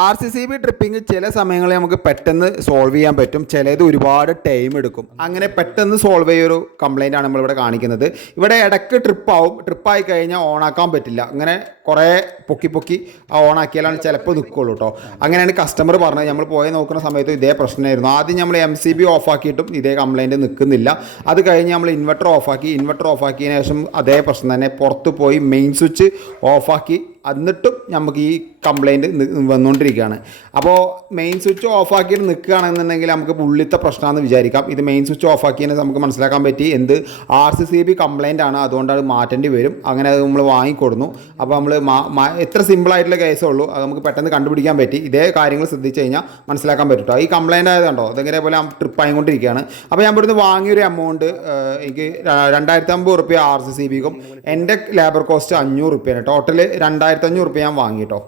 R C C B tripping ചില സമയങ്ങളിൽ നമുക്ക് പെട്ടെന്ന് സോൾവ് ചെയ്യാൻ പറ്റും. ചിലത് ഒരുപാട് ടൈം എടുക്കും. അങ്ങനെ പെട്ടെന്ന് സോൾവ് ചെയ്യൊരു കംപ്ലൈന്റ് ആണ് നമ്മളിവിടെ കാണിക്കുന്നത്. ഇവിടെ ഇടയ്ക്ക് ട്രിപ്പാവും ട്രിപ്പായി കഴിഞ്ഞാൽ ഓണാക്കാൻ പറ്റില്ല. അങ്ങനെ കുറേ പൊക്കി പൊക്കി ആ ഓണാക്കിയാലാണ് ചിലപ്പോൾ നിൽക്കുള്ളൂ കേട്ടോ അങ്ങനെയാണ് കസ്റ്റമർ പറഞ്ഞത്. നമ്മൾ പോയി നോക്കുന്ന സമയത്ത് ഇതേ പ്രശ്നമായിരുന്നു. ആദ്യം നമ്മൾ എം സി ബി ഓഫാക്കിയിട്ടും ഇതേ കംപ്ലൈന്റ് നിൽക്കുന്നില്ല അത് കഴിഞ്ഞ് നമ്മൾ ഇൻവെർട്ടർ ഓഫാക്കി ഇൻവെർട്ടർ ഓഫാക്കിയതിന് ശേഷം അതേ പ്രശ്നം തന്നെ പുറത്ത് പോയി മെയിൻ സ്വിച്ച് ഓഫാക്കി എന്നിട്ടും നമുക്ക് ഈ കംപ്ലൈന്റ് വന്നുകൊണ്ടിരിക്കുകയാണ് അപ്പോൾ മെയിൻ സ്വിച്ച് ഓഫ് ആക്കിയിട്ട് നിൽക്കുകയാണെന്നുണ്ടെങ്കിൽ നമുക്ക് പുള്ളിത്തെ പ്രശ്നമാണെന്ന് വിചാരിക്കാം. ഇത് മെയിൻ സ്വിച്ച് ഓഫ് നമുക്ക് മനസ്സിലാക്കാൻ പറ്റി. എന്ത്? R C C B complaint ആണ്. അതുകൊണ്ട് അത് മാറ്റേണ്ടി വരും. അങ്ങനെ അത് നമ്മൾ വാങ്ങിക്കൊടുന്നു. അപ്പോൾ നമ്മൾ എത്ര സിമ്പിളായിട്ടുള്ള കേസേ ഉള്ളൂ. അത് നമുക്ക് പെട്ടെന്ന് കണ്ടുപിടിക്കാൻ പറ്റി. ഇതേ കാര്യങ്ങൾ ശ്രദ്ധിച്ച് കഴിഞ്ഞാൽ മനസ്സിലാക്കാൻ പറ്റും ഈ കംപ്ലൈന്റ് ആയതുണ്ടോ? അതെങ്ങനെ പോലെ ട്രിപ്പ് ആയിക്കൊണ്ടിരിക്കുകയാണ് അപ്പോൾ ഞാൻ ഇവിടുന്ന് വാങ്ങിയൊരു എമൗണ്ട് എനിക്ക് രണ്ടായിരത്തി അമ്പത് റുപ്യ ആർ സി സി ബിക്കും എന്റെ ലേബർ കോസ്റ്റ് അഞ്ഞൂറ് റുപ്യാണ് ടോട്ടൽ രണ്ടായിരത്തി അഞ്ഞൂറ് റുപ്യ ഞാൻ വാങ്ങി കേട്ടോ